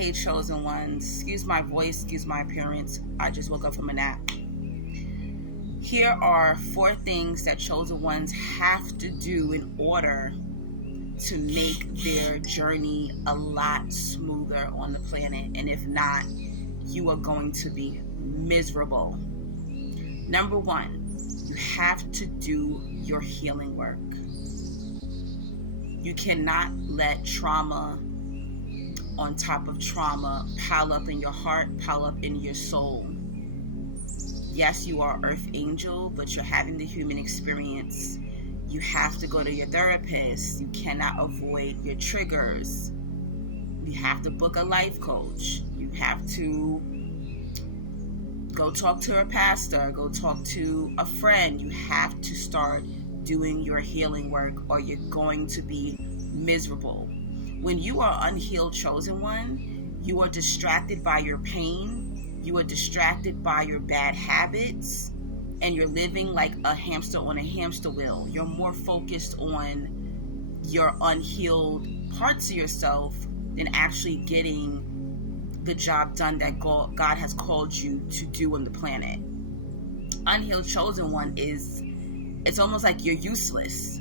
Hey, chosen ones. Excuse my voice, excuse my appearance. I just woke up from a nap. Here are 4 things that chosen ones have to do in order to make their journey a lot smoother on the planet. And if not, you are going to be miserable. Number 1, you have to do your healing work. You cannot let trauma on top of trauma pile up in your heart, pile up in your soul. Yes, you are Earth Angel, but you're having the human experience. You have to go to your therapist. You cannot avoid your triggers. You have to book a life coach. You have to go talk to a pastor, go talk to a friend. You have to start doing your healing work or you're going to be miserable. When you are unhealed, chosen one, you are distracted by your pain, you are distracted by your bad habits, and you're living like a hamster on a hamster wheel. You're more focused on your unhealed parts of yourself than actually getting the job done that God has called you to do on the planet. Unhealed chosen one it's almost like you're useless.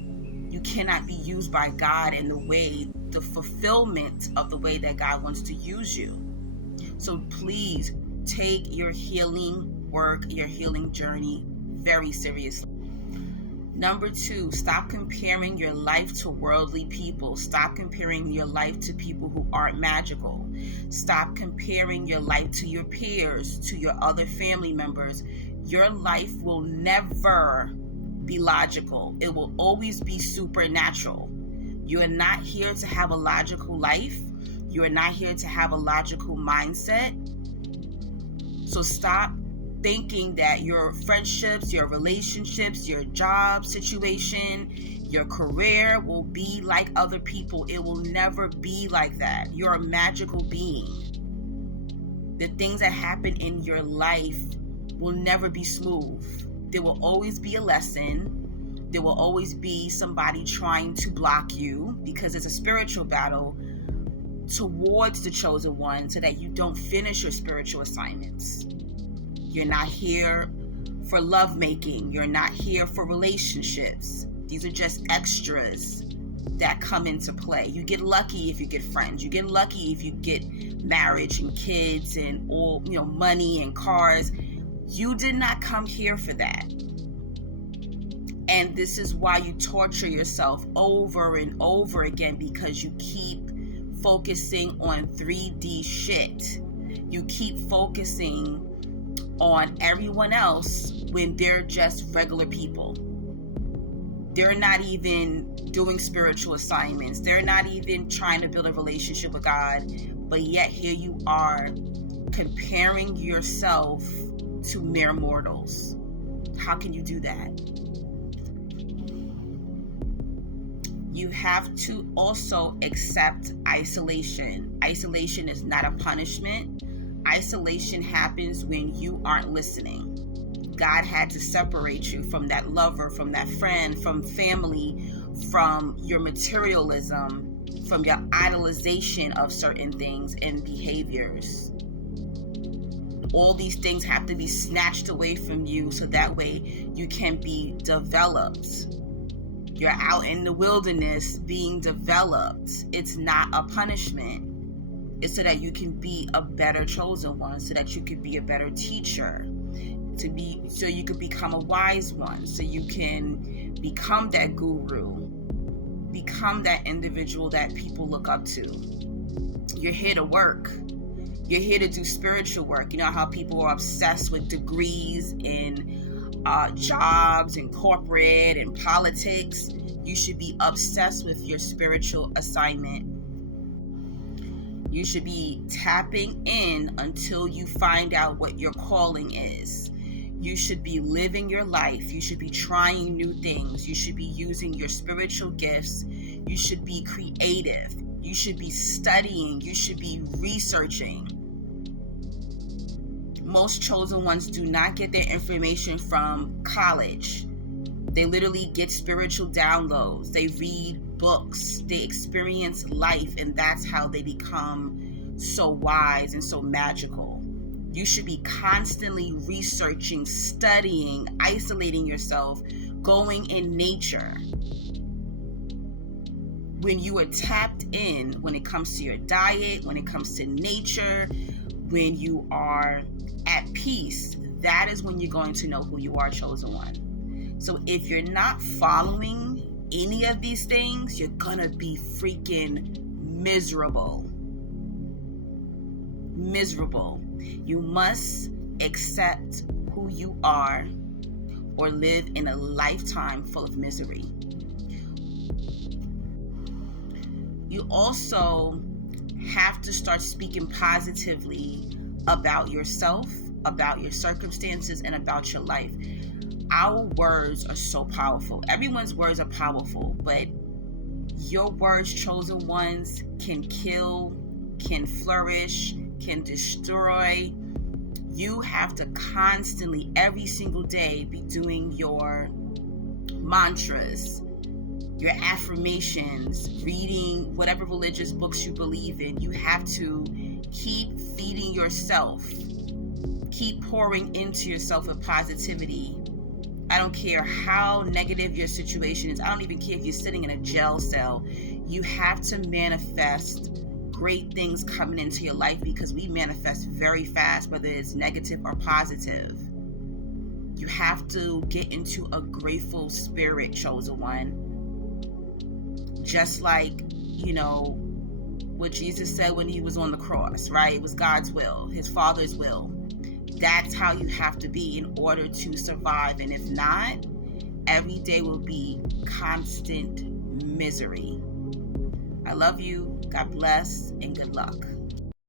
You cannot be used by God in the fulfillment of the way that God wants to use you. So please take your healing work, your healing journey very seriously. Number 2, stop comparing your life to worldly people. Stop comparing your life to people who aren't magical. Stop comparing your life to your peers, to your other family members. Your life will never be logical. It will always be supernatural. You are not here to have a logical life. You are not here to have a logical mindset. So stop thinking that your friendships, your relationships, your job situation, your career will be like other people. It will never be like that. You're a magical being. The things that happen in your life will never be smooth. There will always be a lesson. There will always be somebody trying to block you because it's a spiritual battle towards the chosen one so that you don't finish your spiritual assignments. You're not here for lovemaking. You're not here for relationships. These are just extras that come into play. You get lucky if you get friends. You get lucky if you get marriage and kids and all, money and cars. You did not come here for that. And this is why you torture yourself over and over again, because you keep focusing on 3D shit. You keep focusing on everyone else when they're just regular people. They're not even doing spiritual assignments. They're not even trying to build a relationship with God. But yet here you are comparing yourself to mere mortals. How can you do that? You have to also accept isolation. Isolation is not a punishment. Isolation happens when you aren't listening. God had to separate you from that lover, from that friend, from family, from your materialism, from your idolization of certain things and behaviors. All these things have to be snatched away from you so that way you can be developed. You're out in the wilderness being developed. It's not a punishment. It's so that you can be a better chosen one, so that you can be a better teacher, so you can become a wise one, so you can become that guru, become that individual that people look up to. You're here to work. You're here to do spiritual work. You know how people are obsessed with degrees in jobs and corporate and politics? You should be obsessed with your spiritual assignment. You should be tapping in until you find out what your calling is. You should be living your life. You should be trying new things. You should be using your spiritual gifts. You should be creative. You should be studying. You should be researching. Most chosen ones do not get their information from college. They literally get spiritual downloads. They read books. They experience life, and that's how they become so wise and so magical. You should be constantly researching, studying, isolating yourself, going in nature. When you are tapped in, when it comes to your diet, when it comes to nature, when you are at peace, that is when you're going to know who you are, chosen one. So if you're not following any of these things, you're gonna be freaking miserable. Miserable. You must accept who you are or live in a lifetime full of misery. You also have to start speaking positively about yourself, about your circumstances, and about your life. Our words are so powerful. Everyone's words are powerful, but your words, chosen ones, can kill, can flourish, can destroy. You have to constantly, every single day, be doing your mantras, your affirmations, reading whatever religious books you believe in. You have to keep feeding yourself. Keep pouring into yourself with positivity. I don't care how negative your situation is. I don't even care if you're sitting in a jail cell. You have to manifest great things coming into your life, because we manifest very fast, whether it's negative or positive. You have to get into a grateful spirit, chosen one. Just like, what Jesus said when he was on the cross, right? It was God's will, his Father's will. That's how you have to be in order to survive. And if not, every day will be constant misery. I love you. God bless, and good luck.